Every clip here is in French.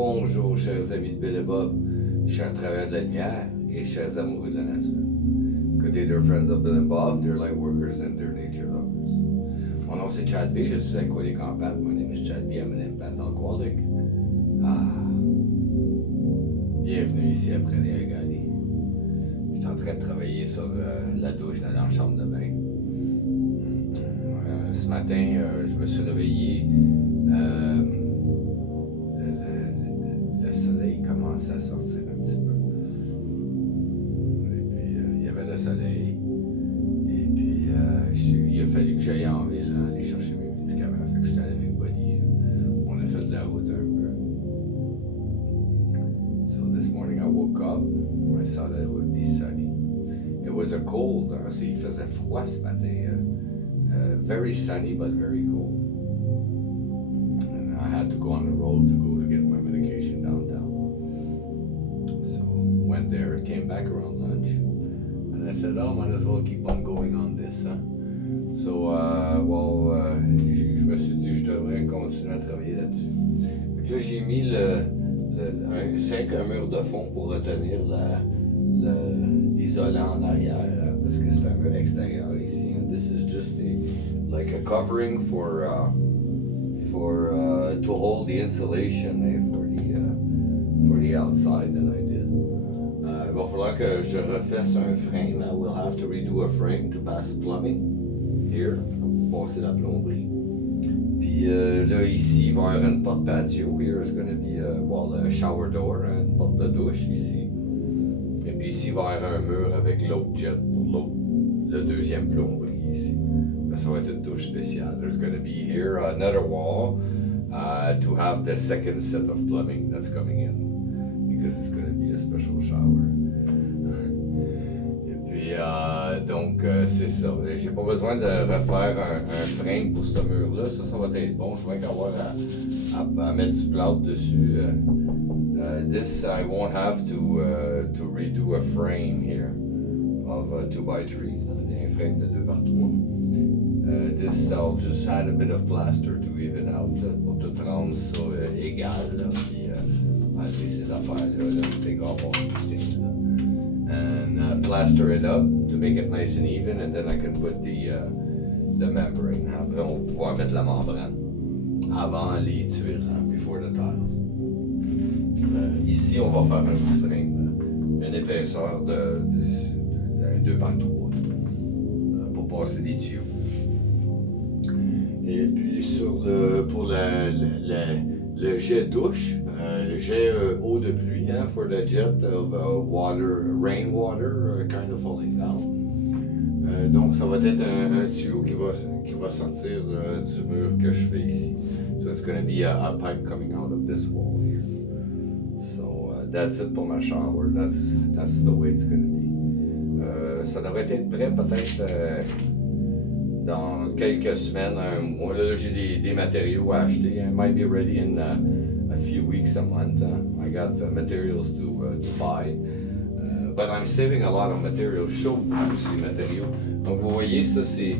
Bonjour, chers amis de Bill et Bob, chers travailleurs de la lumière et chers amoureux de la nature. Good day, dear friends of Bill and Bob, dear light workers and dear nature lovers. Mon nom c'est Chad B, je suis alcoolique en pâte. My name is Chad B, I'm an empath alcoholic. Bienvenue ici après les régalés. Je suis en train de travailler sur la douche dans la chambre de bain. Ce matin, je me suis réveillé. Le soleil commençait à sortir un petit peu. Et puis, il y avait le soleil. Et puis, il a fallu que j'aille en ville aller chercher mes médicaments. Fait que j'étais allé avec Buddy. On a fait de la route un peu. So this morning I woke up. I saw that it would be sunny. It was a cold. Il faisait froid ce matin. Very sunny but very cold. And I had to go on the road to go to get my medication downtown. So went there, came back around lunch, and I said, oh, might as well keep on going on this. Huh? So, je me suis dit, je devrais continuer à travailler là-dessus. Donc là, j'ai mis un mur de fond pour retenir l'isolant en arrière, parce que c'est un mur extérieur ici. And this is just like a covering for to hold the insulation for the outside that I did. Il va falloir que je refasse un frame. I will have to redo a frame to pass plumbing here, passer la plomberie. Puis là ici il va y avoir une porte patio. Here is going to be a shower door, une porte de douche ici. Et puis ici il va y avoir un mur avec l'autre jet pour le deuxième plomberie ici. Ça va être une douche spéciale. There's going to be here another wall to have the second set of plumbing that's coming in because it's going to be a special shower. Et puis donc c'est ça. J'ai pas besoin de refaire un frame pour ce mur-là. Ça va être bon. Je vais avoir à mettre du plâtre dessus. This I won't have to redo a frame here of 2x3s. Un frame de 2x3. This I'll just add a bit of plaster to even out pour tout rendre ça égal. Puis enlever ces affaires-là, take off all these things. And plaster it up to make it nice and even, and then I can put the membrane. Après, on va pouvoir mettre la membrane avant les tuiles, before the tiles. Ici, on va faire un petit frame, une épaisseur de 2x3 pour passer des tuyaux. Et puis pour le jet douche, le jet eau de pluie, for the jet of rainwater kind of falling down. Donc ça va être un tuyau qui va sortir du mur que je fais ici. So it's going to be a pipe coming out of this wall here. So that's it pour ma shower. That's the way it's going to be. Ça devrait être prêt peut-être dans quelques semaines, un mois. Là, j'ai des matériaux à acheter. I might be ready in a few weeks, a month. I got materials to buy. But I'm saving a lot of materials. Je sauve beaucoup ces matériaux. Donc vous voyez, ça c'est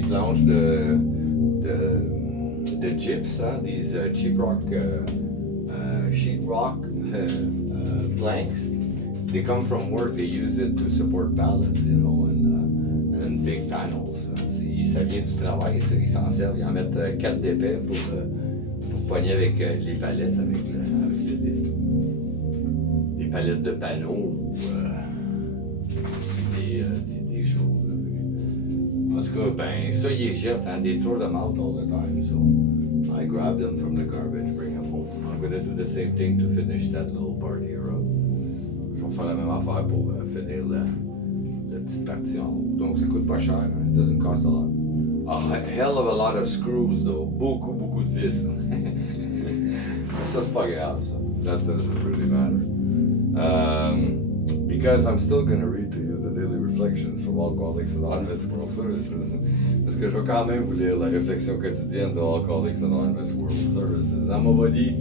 planches de gyps, these cheap rock, sheet rock planks. They come from work. They use it to support pallets, you know, and big panels. Ça vient du travail, ça, ils s'en servent, ils en mettent 4 d'épais pour pogner avec les palettes, avec le lift. Les palettes de panneaux ou des choses. En tout cas, ben ça, ils les jettent, they throw them out all the time, so I grab them from the garbage, bring them home. I'm gonna do the same thing to finish that little part here up. Je vais faire la même affaire pour finir la petite partie en haut. Donc ça coûte pas cher, it doesn't cost a lot. A hell of a lot of screws though, beaucoup de vis. Ça c'est pas grave ça, that doesn't really matter. Because I'm still gonna read to you the daily reflections from Alcoholics Anonymous World Services. Parce que je vais quand même vous lire la réflexion quotidienne de Alcoholics Anonymous World Services. Mon body,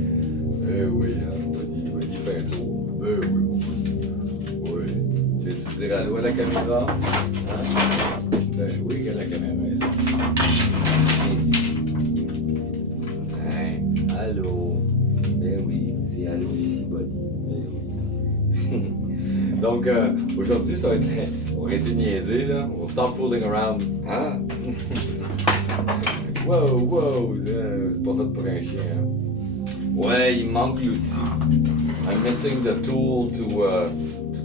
oui, body fait un tour. Oui, mon body. Oui. Tu dirais allô à la caméra? Ben oui, à la caméra. Allô? Ben oui, c'est c'est à ici, buddy. Donc, aujourd'hui, ça va être. On va arrêter de niaiser, là. On va stop fooling around. Hein? Wow, c'est pas fait pour un chien, hein? Ouais, il manque l'outil. I'm missing the tool to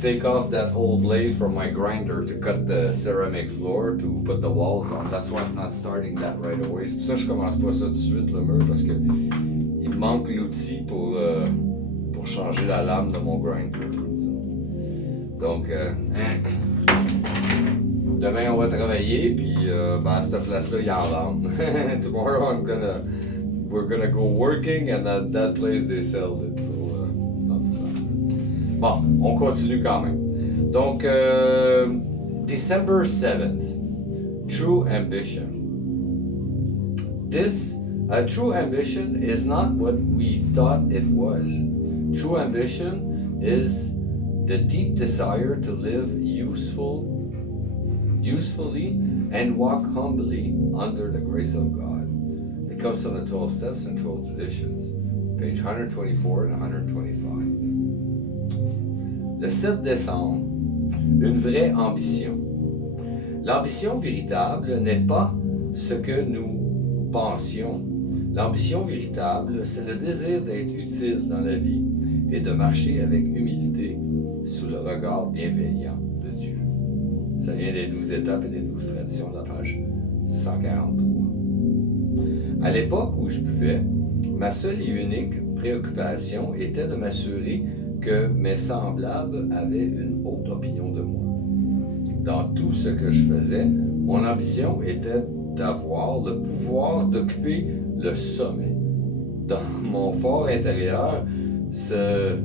take off that old blade from my grinder to cut the ceramic floor to put the walls on. That's why I'm not starting that right away. C'est pour ça que je commence pas ça tout de suite, le mur, parce que il manque l'outil pour changer la lame de mon grinder. Donc, demain on va travailler, puis à cette place-là, il y en vend. Tomorrow we're gonna go working, and at that place they sell it. So, it's not too bad. Bon, on continue quand même. Donc, December 7th, true ambition. A true ambition is not what we thought it was. True ambition is the deep desire to live usefully and walk humbly under the grace of God. It comes from the 12 Steps and 12 Traditions, page 124 and 125. Le 7 décembre, une vraie ambition. L'ambition véritable n'est pas ce que nous pensions. L'ambition véritable, c'est le désir d'être utile dans la vie et de marcher avec humilité sous le regard bienveillant de Dieu. Ça vient des 12 étapes et des 12 traditions de la page 143. À l'époque où je buvais, ma seule et unique préoccupation était de m'assurer que mes semblables avaient une haute opinion de moi. Dans tout ce que je faisais, mon ambition était d'avoir le pouvoir d'occuper le sommet. Dans mon fort intérieur, se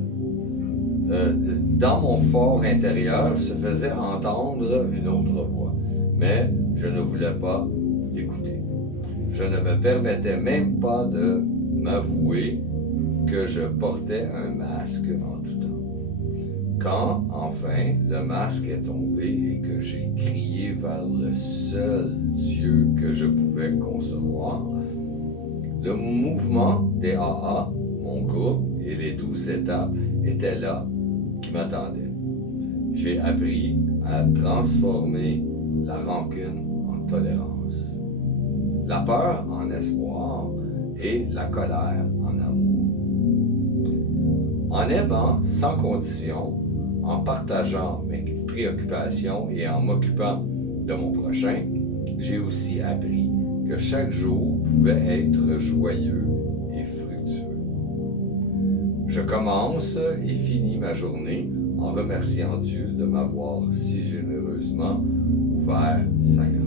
faisait entendre une autre voix, mais je ne voulais pas l'écouter. Je ne me permettais même pas de m'avouer que je portais un masque en tout temps. Quand, enfin, le masque est tombé et que j'ai crié vers le seul Dieu que je pouvais concevoir, le mouvement des AA, mon groupe et les 12 étapes étaient là qui m'attendaient. J'ai appris à transformer la rancune en tolérance, la peur en espoir et la colère en amour. En aimant sans condition, en partageant mes préoccupations et en m'occupant de mon prochain, j'ai aussi appris que chaque jour pouvait être joyeux et fructueux. Je commence et finis ma journée en remerciant Dieu de m'avoir si généreusement ouvert sa grâce.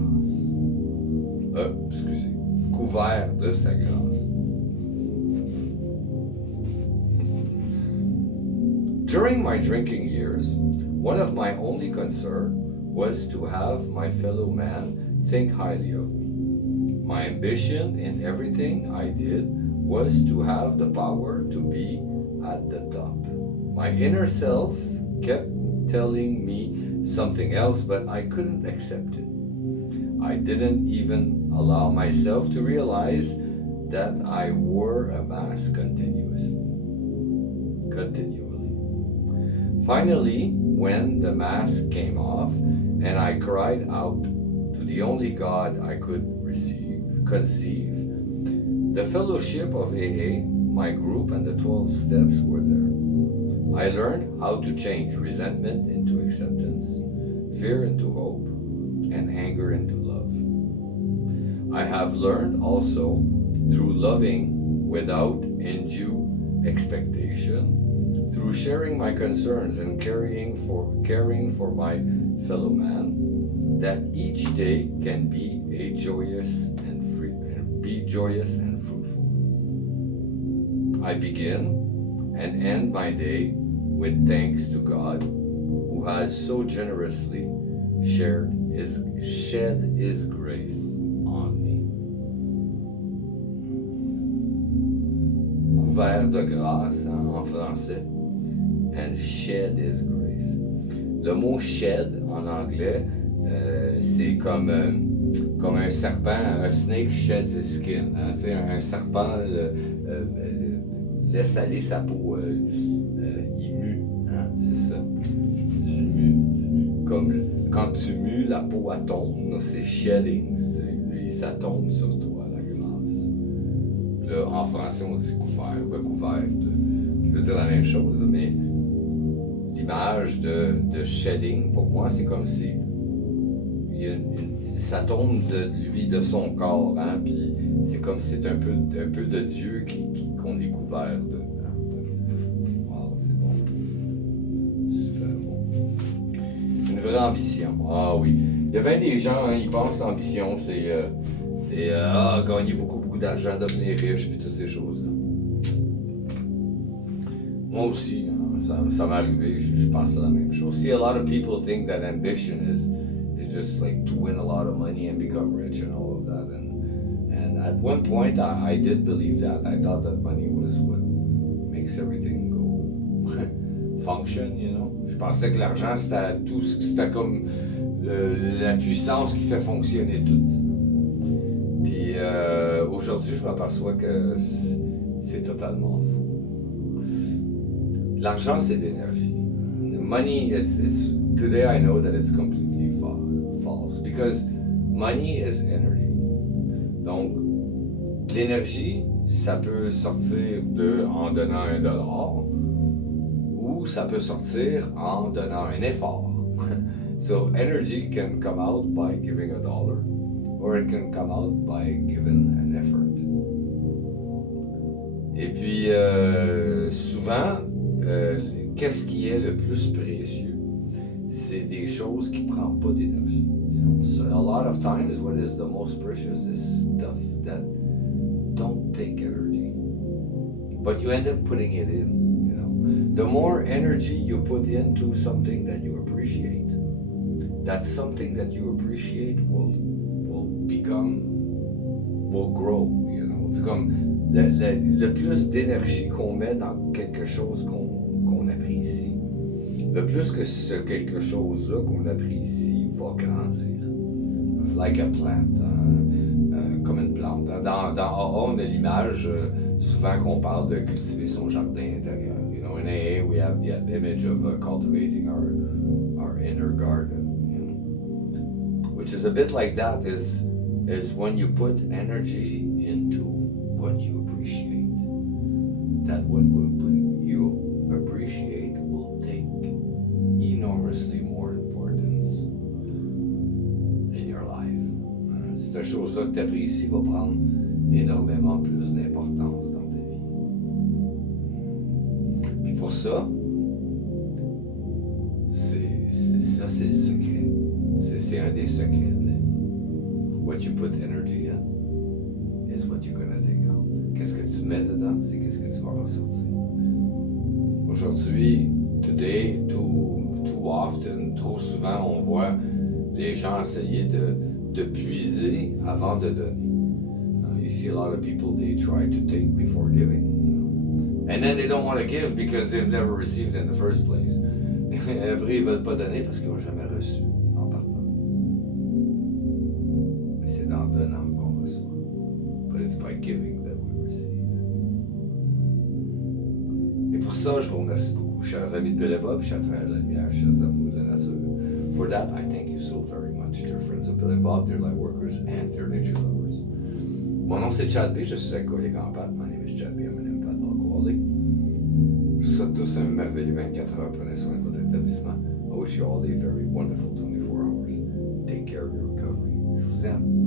Couvert de sa grâce. During my drinking years, one of my only concern was to have my fellow man think highly of me. My ambition in everything I did was to have the power to be at the top. My inner self kept telling me something else, but I couldn't accept it. I didn't even allow myself to realize that I wore a mask continually. Finally, when the mask came off and I cried out to the only God I could conceive, the fellowship of AA, my group, and the 12 steps were there. I learned how to change resentment into acceptance, fear into hope, and anger into love. I have learned also through loving without undue expectation, through sharing my concerns and caring for my fellow man, that each day can be joyous and fruitful. I begin and end my day with thanks to God, who has so generously shed His grace on me. Couvert de grâce en français, and shed His grace. Le mot shed en anglais, c'est comme un serpent, un snake sheds his skin. Hein, un serpent, laisse aller sa peau, il mue, hein, c'est ça. Il mue. Comme quand tu mues, la peau elle tombe, c'est shedding, tu sais, puis ça tombe sur toi, la glace. Puis là, en français, on dit couvert, recouvert, qui veut dire la même chose, là, mais l'image de shedding, pour moi, c'est comme si ça tombe de lui, de son corps, hein, puis c'est comme si c'est un peu de Dieu qu'on est couvert de. Hein. Wow, c'est bon. Super bon. Une vraie ambition. Ah oui. Il y a bien des gens, hein, ils pensent que l'ambition, c'est gagner beaucoup d'argent, devenir riche, puis toutes ces choses-là. Moi aussi, hein, ça m'est arrivé, je pense à la même chose. See, a lot of people think that ambition is just like to win a lot of money and become rich and all of that. And at one point, I did believe that. I thought that money was what makes everything go function, you know. Je pensais que l'argent, c'était comme la puissance qui fait fonctionner tout. Puis aujourd'hui, je m'aperçois que c'est totalement faux. L'argent, c'est de l'énergie. Money, today I know that it's completely false because money is energy. Donc, l'énergie, ça peut sortir en donnant $1 ou ça peut sortir en donnant un effort. So, energy can come out by giving $1 or it can come out by giving an effort. Et puis, souvent, qu'est-ce qui est le plus précieux? C'est des choses qui ne prennent pas d'énergie. You know? So a lot of times, what is the most precious is stuff that don't take energy, but you end up putting it in. You know, the more energy you put into something that you appreciate, that something that you appreciate will grow. You know, c'est comme le plus d'énergie qu'on met dans quelque chose qu'on apprécie, le plus que ce quelque chose-là qu'on apprécie va grandir. Like a plant, comme une plante. Dans AA, on a l'image souvent qu'on parle de cultiver son jardin intérieur. You know, in AA, we have the image of cultivating our inner garden. You know? Which is a bit like that, is when you put energy into what you appreciate, that what you appreciate will take enormously more importance in your life. Cette chose-là que tu apprécies va prendre énormément plus d'importance dans ta vie. Puis pour ça, c'est le secret. C'est un des secrets de la vie. What you put energy in is what you're gonna take out. Qu'est-ce que tu mets dedans, c'est qu'est-ce que tu vas ressortir. Aujourd'hui, today, too often, trop souvent, on voit les gens essayer de puiser avant de donner. You see a lot of people, they try to take before giving. You know? And then they don't want to give because they've never received in the first place. Après, ils ne veulent pas donner parce qu'ils n'ont jamais reçu en partant. Mais c'est dans le donnant qu'on reçoit. But it's by giving that we receive. Et pour ça, je vous remercie beaucoup, chers amis de Bill & Bob, chers frères de la lumière, chers amours de la nature. For that, I thank you so very much, dear friends of Bill & Bob, dear light workers, and dear nature lovers. Mon nom c'est Chad B, je suis alcoolique en pâte. My name is Chad B, I'm an empath alcoholic. Je vous souhaite tous un merveilleux 24 heures. Prenez soin de votre établissement. I wish you all a very wonderful 24 hours. Take care of your recovery. Je vous aime.